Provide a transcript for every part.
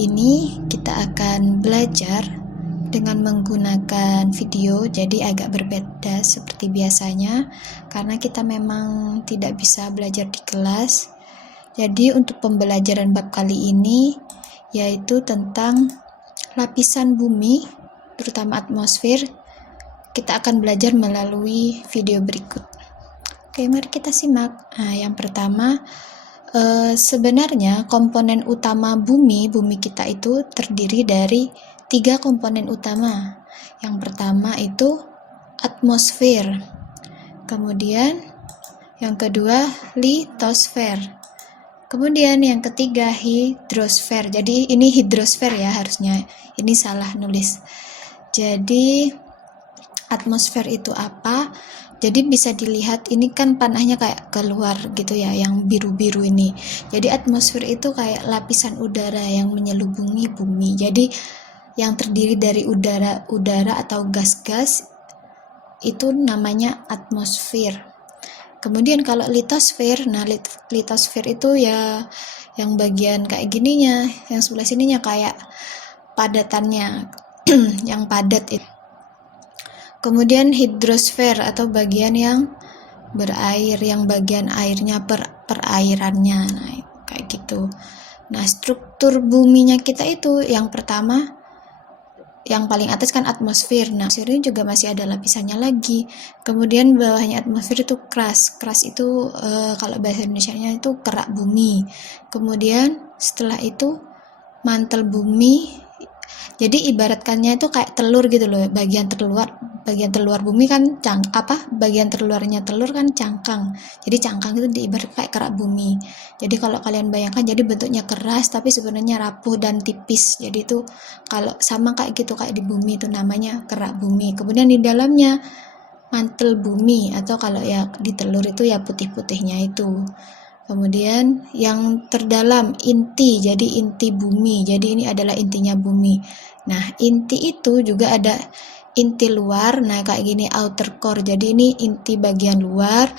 Kali ini kita akan belajar dengan menggunakan video, jadi agak berbeda seperti biasanya karena kita memang tidak bisa belajar di kelas. Jadi untuk pembelajaran bab kali ini yaitu tentang lapisan bumi, terutama atmosfer. Kita akan belajar melalui video berikut. Oke, mari kita simak. Nah, yang pertama, sebenarnya komponen utama bumi kita itu terdiri dari 3 komponen utama. Yang pertama itu atmosfer, kemudian yang kedua litosfer, kemudian yang ketiga hidrosfer. Jadi ini hidrosfer ya, harusnya ini salah nulis. Jadi atmosfer itu apa? Jadi bisa dilihat ini kan panahnya kayak keluar gitu ya, yang biru-biru ini. Jadi atmosfer itu kayak lapisan udara yang menyelubungi bumi. Jadi yang terdiri dari udara atau gas-gas itu namanya atmosfer. Kemudian kalau litosfer, nah litosfer itu ya yang bagian kayak gininya, yang sebelah sininya kayak padatannya yang padat itu. Kemudian hidrosfer atau bagian yang berair, yang bagian airnya perairannya, nah kayak gitu. Nah struktur buminya kita itu yang pertama, yang paling atas kan atmosfer. Nah atmosfer ini juga masih ada lapisannya lagi. Kemudian bawahnya atmosfer itu crust. Crust itu kalau bahasa Indonesianya itu kerak bumi. Kemudian setelah itu mantel bumi. Jadi ibaratkannya itu kayak telur gitu loh, bagian terluar bumi kan bagian terluarnya telur kan cangkang. Jadi cangkang itu diibarat kayak kerak bumi. Jadi kalau kalian bayangkan, jadi bentuknya keras tapi sebenarnya rapuh dan tipis. Jadi itu kalau sama kayak gitu, kayak di bumi itu namanya kerak bumi. Kemudian di dalamnya mantel bumi, atau kalau ya di telur itu ya putih-putihnya itu. Kemudian yang terdalam inti, jadi inti bumi. Jadi ini adalah intinya bumi. Nah, inti itu juga ada inti luar. Nah, kayak gini outer core. Jadi ini inti bagian luar.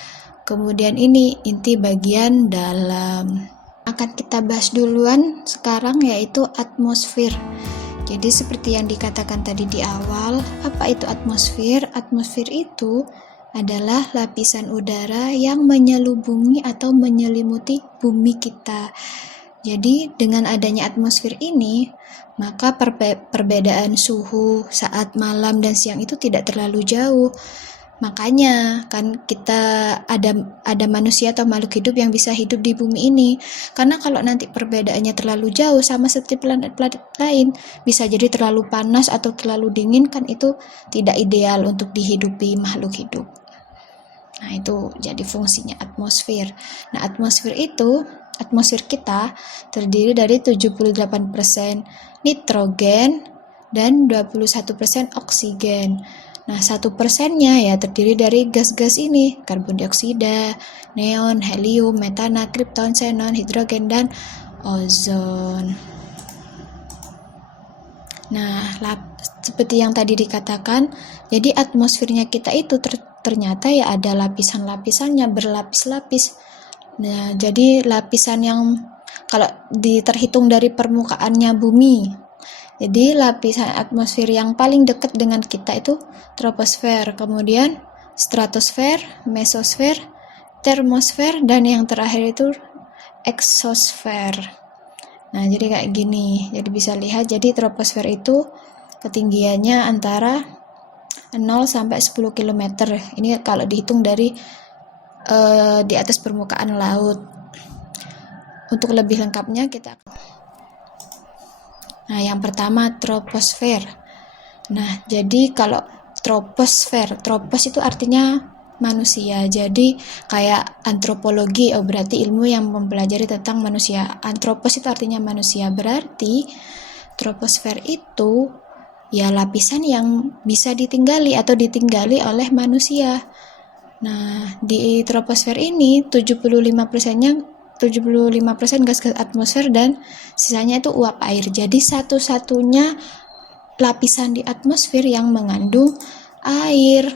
Kemudian ini inti bagian dalam. Akan kita bahas duluan sekarang yaitu atmosfer. Jadi seperti yang dikatakan tadi di awal, apa itu atmosfer? Atmosfer itu adalah lapisan udara yang menyelubungi atau menyelimuti bumi kita. Jadi dengan adanya atmosfer ini, maka perbedaan suhu saat malam dan siang itu tidak terlalu jauh. Makanya kan kita ada manusia atau makhluk hidup yang bisa hidup di bumi ini. Karena kalau nanti perbedaannya terlalu jauh sama seperti planet-planet lain, bisa jadi terlalu panas atau terlalu dingin, kan itu tidak ideal untuk dihidupi makhluk hidup. Nah, itu jadi fungsinya atmosfer. Nah, atmosfer kita terdiri dari 78% nitrogen dan 21% oksigen. Nah, 1%-nya ya terdiri dari gas-gas ini, karbon dioksida, neon, helium, metana, krypton, xenon, hidrogen, dan ozon. Nah, seperti yang tadi dikatakan, jadi atmosfernya kita itu ternyata ya ada lapisan-lapisannya, berlapis-lapis. Nah, jadi lapisan yang kalau terhitung dari permukaannya bumi, jadi lapisan atmosfer yang paling dekat dengan kita itu troposfer, kemudian stratosfer, mesosfer, termosfer, dan yang terakhir itu eksosfer. Nah, jadi kayak gini. Jadi bisa lihat, jadi troposfer itu ketinggiannya antara 0 sampai 10 km. Ini kalau dihitung dari di atas permukaan laut. Untuk lebih lengkapnya kita. Nah, yang pertama troposfer. Nah, jadi kalau troposfer, tropos itu artinya manusia. Jadi kayak antropologi, berarti ilmu yang mempelajari tentang manusia. Antropos itu artinya manusia. Berarti troposfer itu ya lapisan yang bisa ditinggali atau ditinggali oleh manusia. Nah, di troposfer ini 75% gas-gas atmosfer dan sisanya itu uap air. Jadi satu-satunya lapisan di atmosfer yang mengandung air.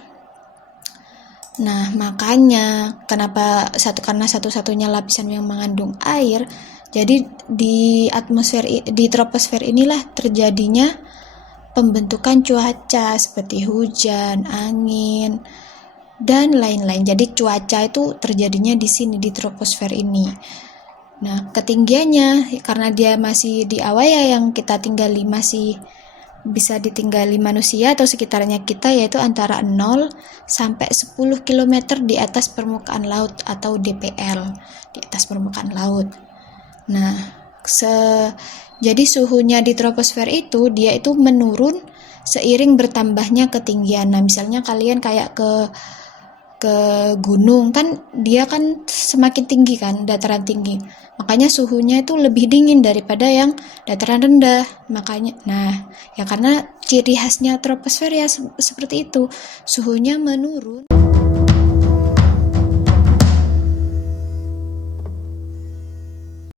Nah, makanya karena satu-satunya lapisan yang mengandung air, Jadi di troposfer inilah terjadinya pembentukan cuaca seperti hujan, angin, dan lain-lain. Jadi cuaca itu terjadinya di sini di troposfer ini. Nah, ketinggiannya karena dia masih di awan ya, yang kita tinggali masih bisa ditinggali manusia atau sekitarnya kita, yaitu antara 0 sampai 10 km di atas permukaan laut atau DPL, di atas permukaan laut. Nah, jadi suhunya di troposfer itu dia itu menurun seiring bertambahnya ketinggian. Nah, misalnya kalian kayak ke gunung kan, dia kan semakin tinggi kan, dataran tinggi. Makanya suhunya itu lebih dingin daripada yang dataran rendah. Makanya, nah, ya karena ciri khasnya troposfer ya seperti itu, suhunya menurun.